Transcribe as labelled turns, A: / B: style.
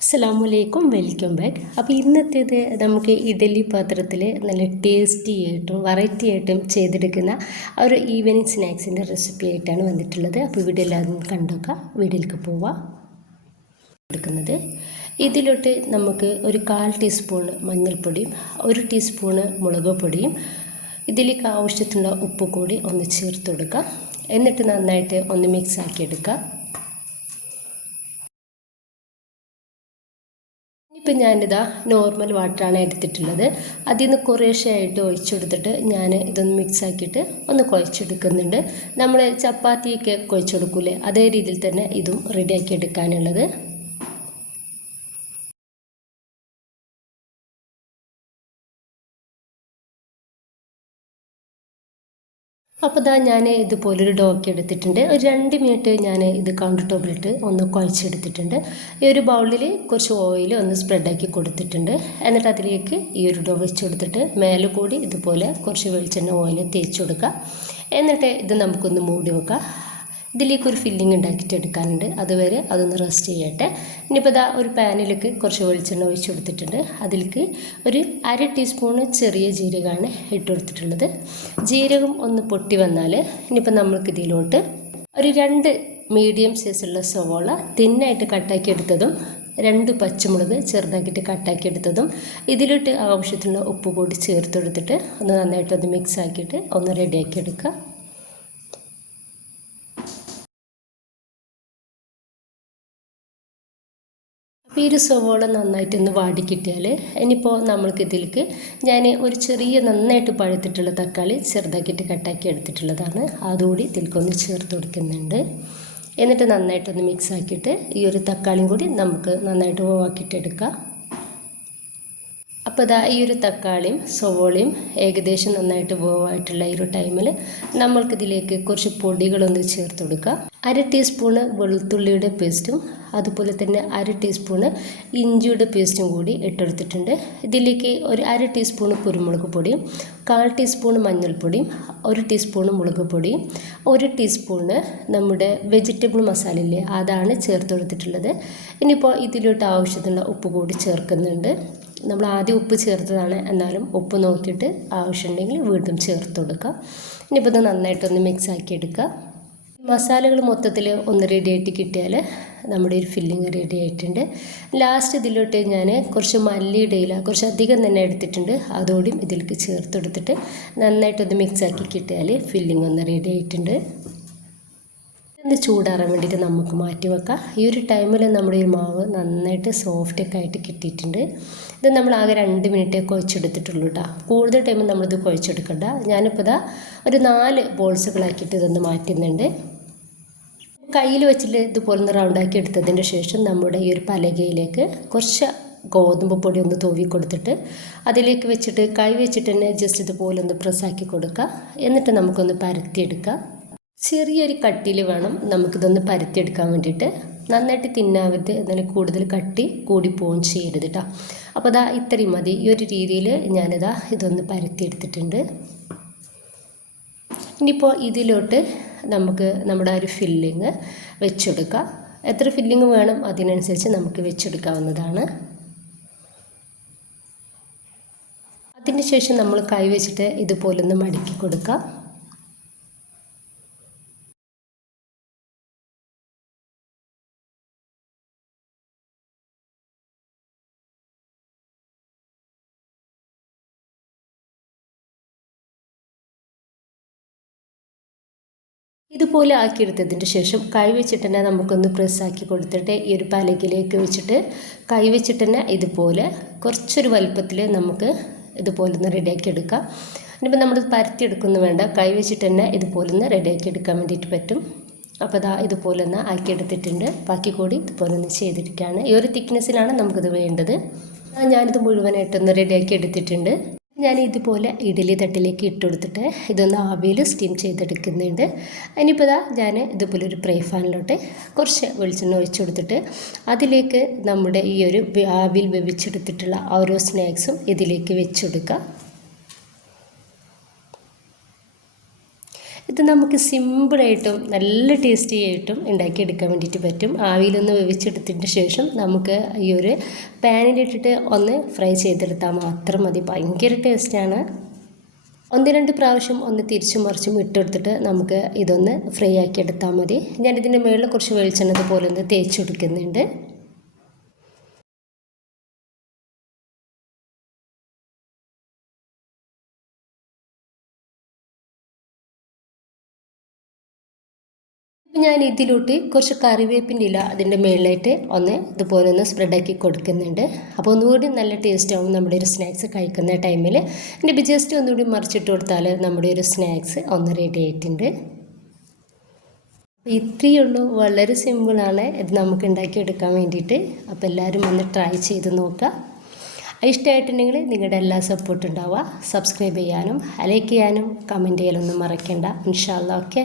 A: അസ്സാമലൈക്കും welcome back. അപ്പോൾ ഇന്നത്തേത് നമുക്ക് ഇഡലി പാത്രത്തിൽ നല്ല ടേസ്റ്റി ആയിട്ടും വെറൈറ്റി ആയിട്ടും ചെയ്തെടുക്കുന്ന ഒരു ഈവനിങ് സ്നാക്സിന്റെ റെസിപ്പി ആയിട്ടാണ് വന്നിട്ടുള്ളത്. അപ്പോൾ വീഡിയോ എല്ലാവരും കണ്ടുവെക്കാം വീടിലേക്ക് പോവാം. എടുക്കുന്നത്. ഇതിലോട്ട് നമുക്ക് ഒരു കാൽ ടീസ്പൂൺ മഞ്ഞൾപ്പൊടിയും ഒരു ടീസ്പൂണ് മുളക് പൊടിയും ഇതിലേക്ക് ആവശ്യത്തിനുള്ള ഉപ്പ് കൂടി ഒന്ന് ചേർത്ത് കൊടുക്കുക എന്നിട്ട് നന്നായിട്ട് ഒന്ന് മിക്സ് ആക്കി എടുക്കുക ഇപ്പം ഞാനിതാ നോർമൽ വാട്ടറാണ് എടുത്തിട്ടുള്ളത്. അതിൽ നിന്ന് കുറേശ്ശെയായിട്ട് ഒഴിച്ചെടുത്തിട്ട് ഞാൻ ഇതൊന്ന് മിക്സ് ആക്കിയിട്ട് ഒന്ന് കുഴച്ചെടുക്കുന്നുണ്ട്. നമ്മൾ ചപ്പാത്തിയൊക്കെ കുഴച്ചെടുക്കൂലേ അതേ രീതിയിൽ തന്നെ ഇതും റെഡിയാക്കി എടുക്കാനുള്ളത്. അപ്പോൾ ഇതാ ഞാൻ ഇതുപോലൊരു ഡോക്ക് എടുത്തിട്ടുണ്ട്. ഒരു രണ്ട് മിനിറ്റ് ഞാൻ ഇത് കൗണ്ടർ ടോപ്പിലിട്ട് ഒന്ന് കുഴച്ചെടുത്തിട്ടുണ്ട്. ഈ ഒരു ബൗളിൽ കുറച്ച് ഓയിൽ ഒന്ന് സ്പ്രെഡാക്കി കൊടുത്തിട്ടുണ്ട്. എന്നിട്ട് അതിലേക്ക് ഈ ഒരു ഡോ വെച്ച് കൊടുത്തിട്ട് മേലെ കൂടി ഇതുപോലെ കുറച്ച് വെളിച്ചെണ്ണ ഓയിൽ തേച്ച് കൊടുക്കുക. എന്നിട്ട് ഇത് നമുക്കൊന്ന് മൂടി വെക്കാം ഇതിലേക്ക് ഒരു ഫില്ലിംഗ് ഉണ്ടാക്കിയിട്ട് എടുക്കാനുണ്ട്. അതുവരെ അതൊന്ന് റെസ്റ്റ് ചെയ്യട്ടെ. ഇനിയിപ്പോൾ ഇതാ ഒരു പാനിലേക്ക് കുറച്ച് വെളിച്ചെണ്ണ ഒഴിച്ച് കൊടുത്തിട്ടുണ്ട്. അതിലേക്ക് ഒരു അര ടീസ്പൂണ് ചെറിയ ജീരകമാണ് ഇട്ട് കൊടുത്തിട്ടുള്ളത്. ജീരകം ഒന്ന് പൊട്ടി വന്നാൽ ഇനിയിപ്പോൾ നമ്മൾക്ക് ഇതിലോട്ട് ഒരു രണ്ട് മീഡിയം സൈസുള്ള സവോള തിന്നായിട്ട് കട്ടാക്കി എടുത്തതും രണ്ട് പച്ചമുളക് ചെറുതാക്കിയിട്ട് കട്ടാക്കി എടുത്തതും ഇതിലിട്ട് ആവശ്യത്തിനുള്ള ഉപ്പ് കൂടി ചേർത്ത് കൊടുത്തിട്ട് ഒന്ന് നന്നായിട്ട് അത് മിക്സ് ആക്കിയിട്ട് ഒന്ന് റെഡിയാക്കി എടുക്കുക. അപ്പോൾ ഈ നന്നായിട്ടൊന്ന് വാടി കിട്ടിയാൽ ഇനിയിപ്പോൾ നമ്മൾക്ക് ഇതിലേക്ക് ഞാൻ ഒരു ചെറിയ നന്നായിട്ട് പഴുത്തിട്ടുള്ള തക്കാളി ചെറുതാക്കിയിട്ട് കട്ടാക്കി എടുത്തിട്ടുള്ളതാണ്. അതുകൂടി ഇതിലേക്കൊന്ന് ചേർത്ത് കൊടുക്കുന്നുണ്ട്. എന്നിട്ട് നന്നായിട്ടൊന്ന് മിക്സ് ആക്കിയിട്ട് ഈ ഒരു തക്കാളിയും കൂടി നമുക്ക് നന്നായിട്ട് ഓവാക്കിയിട്ടെടുക്കാം അപ്പോൾ ഇതാ ഈ ഒരു തക്കാളിയും സവോളയും ഏകദേശം നന്നായിട്ട് വേവായിട്ടുള്ള ഈ ഒരു ടൈമിൽ നമ്മൾക്കിതിലേക്ക് കുറച്ച് പൊടികളൊന്ന് ചേർത്ത് കൊടുക്കുക അര ടീസ്പൂണ് വെളുത്തുള്ളിയുടെ പേസ്റ്റും അതുപോലെ തന്നെ അര ടീസ്പൂണ് ഇഞ്ചിയുടെ പേസ്റ്റും കൂടി ഇട്ടെടുത്തിട്ടുണ്ട്. ഇതിലേക്ക് ഒരു അര ടീസ്പൂണ് കുരുമുളക് പൊടിയും കാൽ ടീസ്പൂണ് മഞ്ഞൾപ്പൊടിയും ഒരു ടീസ്പൂണ് മുളക് പൊടിയും ഒരു ടീസ്പൂണ് നമ്മുടെ വെജിറ്റബിൾ മസാല ഇല്ലേ അതാണ് ചേർത്ത് കൊടുത്തിട്ടുള്ളത്. ഇനിയിപ്പോൾ ഇതിലോട്ട് ആവശ്യത്തിനുള്ള ഉപ്പ് കൂടി ചേർക്കുന്നുണ്ട്. നമ്മൾ ആദ്യം ഉപ്പ് ചേർത്തതാണ്. എന്നാലും ഉപ്പ് നോക്കിയിട്ട് ആവശ്യമുണ്ടെങ്കിൽ വീണ്ടും ചേർത്ത് കൊടുക്കുക ഇനിയിപ്പോൾ ഇത് നന്നായിട്ടൊന്ന് മിക്സ് ആക്കി എടുക്കുക മസാലകൾ മൊത്തത്തിൽ ഒന്ന് റെഡി ആയിട്ട് കിട്ടിയാൽ നമ്മുടെ ഒരു ഫില്ലിങ് റെഡി ആയിട്ടുണ്ട്. ലാസ്റ്റ് ഇതിലോട്ട് ഞാൻ കുറച്ച് മല്ലിയുടെ ഇല കുറച്ച് അധികം തന്നെ എടുത്തിട്ടുണ്ട്. അതോടും ഇതിലേക്ക് ചേർത്ത് കൊടുത്തിട്ട് നന്നായിട്ടൊന്ന് മിക്സാക്കി കിട്ടിയാൽ ഫില്ലിങ് ഒന്ന് റെഡി ആയിട്ടുണ്ട്. ഒന്ന് ചൂടാറാൻ വേണ്ടിയിട്ട് നമുക്ക് മാറ്റി വെക്കാം. ഈ ഒരു ടൈമിൽ നമ്മുടെ ഈ മാവ് നന്നായിട്ട് സോഫ്റ്റൊക്കെ ആയിട്ട് കിട്ടിയിട്ടുണ്ട്. ഇത് നമ്മൾ ആകെ രണ്ട് മിനിറ്റേ കുഴച്ചെടുത്തിട്ടുള്ളൂ കേട്ടോ കൂടുതൽ ടൈം നമ്മളിത് കുഴച്ചെടുക്കണ്ട. ഞാനിപ്പോൾ ഇതാ ഒരു നാല് ബോൾസുകളാക്കിയിട്ട് ഇതൊന്ന് മാറ്റുന്നുണ്ട്. കയ്യിൽ വെച്ചിട്ട് ഇതുപോലെ ഒന്ന് റൗണ്ടാക്കി എടുത്തതിന് ശേഷം നമ്മുടെ ഈ ഒരു പലകയിലേക്ക് കുറച്ച് ഗോതമ്പ് പൊടി ഒന്ന് തൂവി കൊടുത്തിട്ട് അതിലേക്ക് വെച്ചിട്ട് കൈ വെച്ചിട്ട് തന്നെ ജസ്റ്റ് ഇതുപോലെ ഒന്ന് പ്രസ്സാക്കി കൊടുക്കുക. എന്നിട്ട് നമുക്കൊന്ന് പരത്തിയെടുക്കാം ചെറിയൊരു കട്ടിയിൽ വേണം നമുക്കിതൊന്ന് പരത്തിയെടുക്കാൻ വേണ്ടിയിട്ട്. നന്നായിട്ട് തിന്നാവരുത് എന്നാലും കൂടുതൽ കട്ടി കൂടി പോവുകയും ചെയ്യരുത് കേട്ടോ അപ്പോൾ അതാ ഇത്രയും മതി. ഈ ഒരു രീതിയിൽ ഞാനിതാ ഇതൊന്ന് പരത്തിയെടുത്തിട്ടുണ്ട്. ഇനിയിപ്പോൾ ഇതിലോട്ട് നമുക്ക് നമ്മുടെ ഒരു ഫില്ലിങ് വെച്ചെടുക്കാം. എത്ര ഫില്ലിങ് വേണം അതിനനുസരിച്ച് നമുക്ക് വെച്ചെടുക്കാവുന്നതാണ്. അതിന് ശേഷം നമ്മൾ കൈ വെച്ചിട്ട് ഇതുപോലൊന്ന് മടക്കി കൊടുക്കാം. ഇതുപോലെ ആക്കിയെടുത്തതിന് ശേഷം കൈ വെച്ചിട്ട് തന്നെ നമുക്കൊന്ന് പ്രസ്സാക്കി കൊടുത്തിട്ട് ഈ ഒരു പലകിലേക്ക് വെച്ചിട്ട് കൈ വെച്ചിട്ട് തന്നെ ഇതുപോലെ കുറച്ചൊരു വലുപ്പത്തിൽ നമുക്ക് ഇതുപോലെ ഒന്ന് റെഡിയാക്കി എടുക്കാം. ഇനിയിപ്പോൾ നമ്മൾ പരത്തി പരത്തിയെടുക്കുന്നു വേണ്ട കൈവച്ചിട്ട് തന്നെ ഇതുപോലെ ഒന്ന് റെഡിയാക്കി എടുക്കാൻ വേണ്ടിയിട്ട് പറ്റും. അപ്പോൾ അതാ ഇതുപോലെ ഒന്ന് ആക്കിയെടുത്തിട്ടുണ്ട് ബാക്കി കൂടി ഇതുപോലെ ഒന്ന് ചെയ്തിരിക്കുകയാണ്. ഈ ഒരു തിക്നെസ്സിലാണ് നമുക്കിത് വേണ്ടത്. ഞാനിത് മുഴുവനായിട്ടൊന്ന് റെഡിയാക്കി എടുത്തിട്ടുണ്ട്. ഞാൻ ഇതുപോലെ ഇഡലി തട്ടിലേക്ക് ഇട്ട് കൊടുത്തിട്ട് ഇതൊന്ന് ആവിയിൽ സ്റ്റീം ചെയ്തെടുക്കുന്നുണ്ട്. ഇനിയിപ്പോൾ ഇതാ ഞാൻ ഇതുപോലെ ഒരു പ്രൈ ഫാനിലോട്ട് കുറച്ച് വെളിച്ചെണ്ണ ഒഴിച്ചു കൊടുത്തിട്ട് അതിലേക്ക് നമ്മുടെ ഈ ഒരു ആവിയിൽ വെവിച്ചെടുത്തിട്ടുള്ള ഓരോ സ്നാക്സും ഇതിലേക്ക് വെച്ചെടുക്കുക ഇത് നമുക്ക് സിമ്പിളായിട്ടും നല്ല ടേസ്റ്റി ആയിട്ടും ഉണ്ടാക്കിയെടുക്കാൻ വേണ്ടിയിട്ട് പറ്റും. ആവിയിലൊന്ന് വേവിച്ചെടുത്തതിന് ശേഷം നമുക്ക് ഈ ഒരു പാനിലിട്ടിട്ട് ഒന്ന് ഫ്രൈ ചെയ്തെടുത്താൽ മാത്രം മതി. ഭയങ്കര ടേസ്റ്റാണ് ഒന്ന് രണ്ട് പ്രാവശ്യം ഒന്ന് തിരിച്ചും മറിച്ചും ഇട്ടെടുത്തിട്ട് നമുക്ക് ഇതൊന്ന് ഫ്രൈ ആക്കി എടുത്താൽ മതി. ഞാനിതിന്റെ മുകളിൽ കുറച്ച് വെളിച്ചെണ്ണ പോലെ ഒന്ന് തേച്ച് കൊടുക്കുന്നുണ്ട് ഞാൻ ഇതിലോട്ട് കുറച്ച് കറിവേപ്പിന്റെ ഇല അതിന്റെ മേളിലായിട്ട് ഒന്ന് ഇതുപോലെ ഒന്ന് സ്പ്രെഡാക്കി കൊടുക്കുന്നുണ്ട്. അപ്പോൾ ഒന്നുകൂടി നല്ല ടേസ്റ്റ് ആവും നമ്മുടെ ഒരു സ്നാക്സ് കഴിക്കുന്ന ടൈമിൽ ഇനി ജസ്റ്റ് ഒന്നുകൂടി മറിച്ചിട്ട് കൊടുത്താൽ നമ്മുടെ ഒരു സ്നാക്സ് ഒന്ന് റെഡി ആയിട്ടുണ്ട്. ഇത്രയേ ഉള്ളൂ. വളരെ സിമ്പിളാണ് ഇത് നമുക്ക് ഉണ്ടാക്കിയെടുക്കാൻ വേണ്ടിയിട്ട്. അപ്പോൾ എല്ലാവരും ഒന്ന് ട്രൈ ചെയ്ത് നോക്കുക. ഇഷ്ടമായിട്ടുണ്ടെങ്കിൽ നിങ്ങളുടെ എല്ലാ സപ്പോർട്ടും ഉണ്ടാവുക. സബ്സ്ക്രൈബ് ചെയ്യാനും ലൈക്ക് ചെയ്യാനും കമന്റ് ചെയ്യാനൊന്നും മറക്കേണ്ട. ഇൻഷാല്ല ഓക്കെ